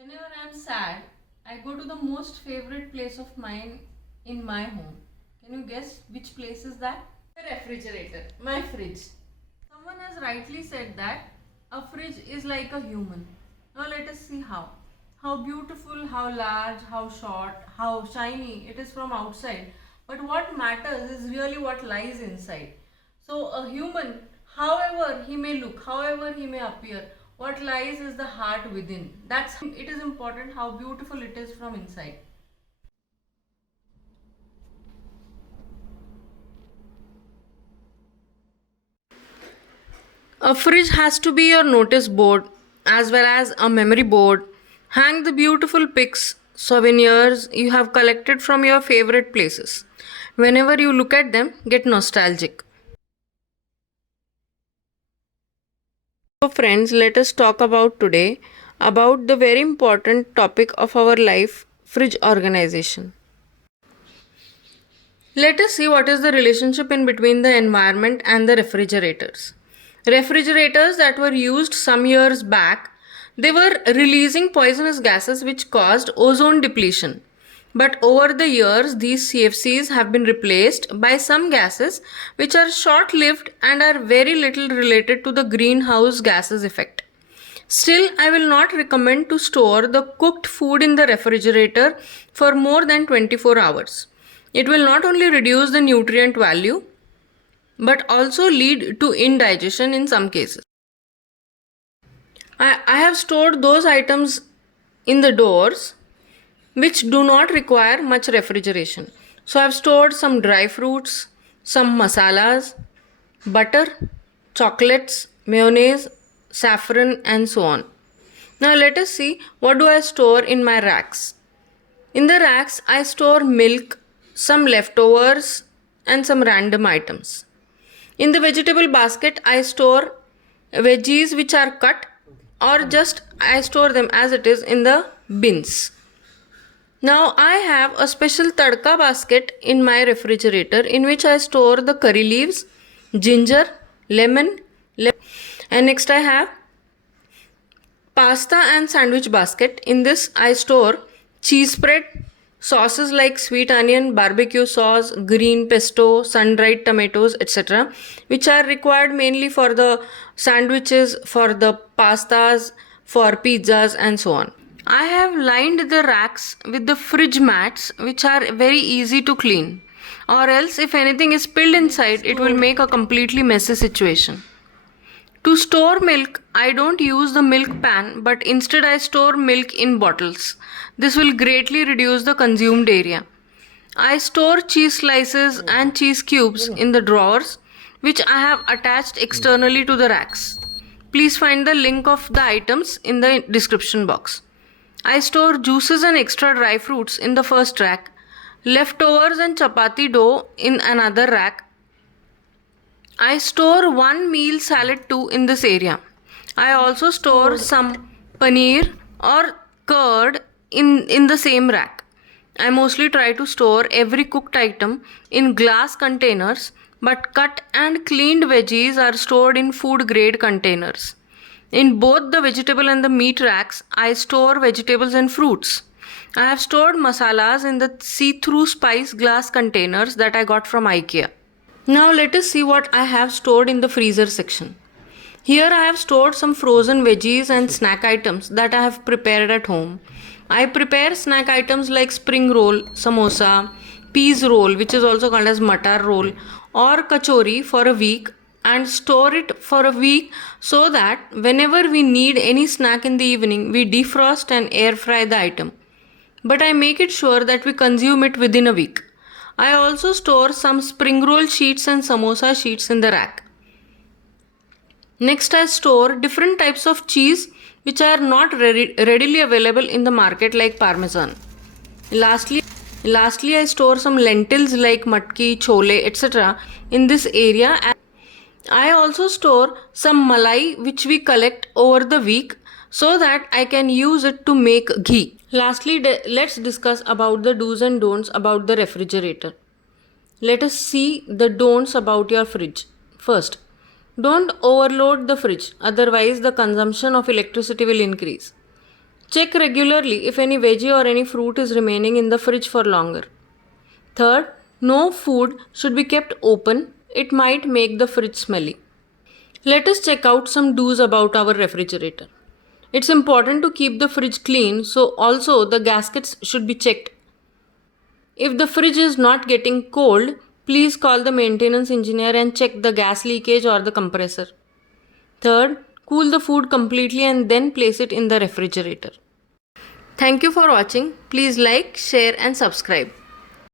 Whenever I'm sad, I go to the most favorite place of mine in my home. Can you guess which place is that? The refrigerator, my fridge. Someone has rightly said that a fridge is like a human. Now let us see how. How beautiful, how large, how short, how shiny it is from outside. But what matters is really what lies inside. So a human, however he may look, however he may appear, what lies is the heart within. That's it is important how beautiful it is from inside. A fridge has to be your notice board as well as a memory board. Hang the beautiful pics, souvenirs you have collected from your favorite places. Whenever you look at them, get nostalgic. So friends, let us talk about today about the very important topic of our life, fridge organization. Let us see what is the relationship in between the environment and the refrigerators. Refrigerators that were used some years back, they were releasing poisonous gases which caused ozone depletion. But over the years, these CFCs have been replaced by some gases which are short lived and are very little related to the greenhouse gases effect. Still, I will not recommend to store the cooked food in the refrigerator for more than 24 hours. It will not only reduce the nutrient value but also lead to indigestion in some cases. I have stored those items in the doors which do not require much refrigeration. So I have stored some dry fruits, some masalas, butter, chocolates, mayonnaise, saffron, and so on. Now let us see what do I store in my racks. In the racks, I store milk, some leftovers, and some random items. In the vegetable basket, I store veggies which are cut or just I store them as it is in the bins. Now I have a special tadka basket in my refrigerator in which I store the curry leaves, ginger, lemon, and next I have pasta and sandwich basket. In this I store cheese spread, sauces like sweet onion, barbecue sauce, green pesto, sun-dried tomatoes, etc., which are required mainly for the sandwiches, for the pastas, for pizzas, and so on. I have lined the racks with the fridge mats, which are very easy to clean. Or else, if anything is spilled inside, it will make a completely messy situation. To store milk, I don't use the milk pan, but instead I store milk in bottles. This will greatly reduce the consumed area. I store cheese slices and cheese cubes in the drawers, which I have attached externally to the racks. Please find the link of the items in the description box. I store juices and extra dry fruits in the first rack, leftovers and chapati dough in another rack. I store one meal salad too in this area. I also store some paneer or curd in the same rack. I mostly try to store every cooked item in glass containers, but cut and cleaned veggies are stored in food grade containers. In both the vegetable and the meat racks, I store vegetables and fruits. I have stored masalas in the see-through spice glass containers that I got from IKEA. Now let us see what I have stored in the freezer section. Here I have stored some frozen veggies and snack items that I have prepared at home. I prepare snack items like spring roll, samosa, peas roll, which is also called as matar roll, or kachori for a week and store it for a week so that whenever we need any snack in the evening, we defrost and air fry the item. But I make it sure that we consume it within a week. I also store some spring roll sheets and samosa sheets in the rack. Next, I store different types of cheese which are not readily available in the market like parmesan. Lastly, I store some lentils like matki, chole, etc. in this area. I also store some malai which we collect over the week so that I can use it to make ghee. Lastly, let's discuss about the do's and don'ts about the refrigerator. Let us see the don'ts about your fridge. First, don't overload the fridge, otherwise the consumption of electricity will increase. Check regularly if any veggie or any fruit is remaining in the fridge for longer. Third, no food should be kept open, it might make the fridge smelly. Let us check out some do's about our refrigerator. It's important to keep the fridge clean, so also the gaskets should be checked. If the fridge is not getting cold, please call the maintenance engineer and check the gas leakage or the compressor. Third, cool the food completely and then place it in the refrigerator. Thank you for watching. Please like, share and subscribe.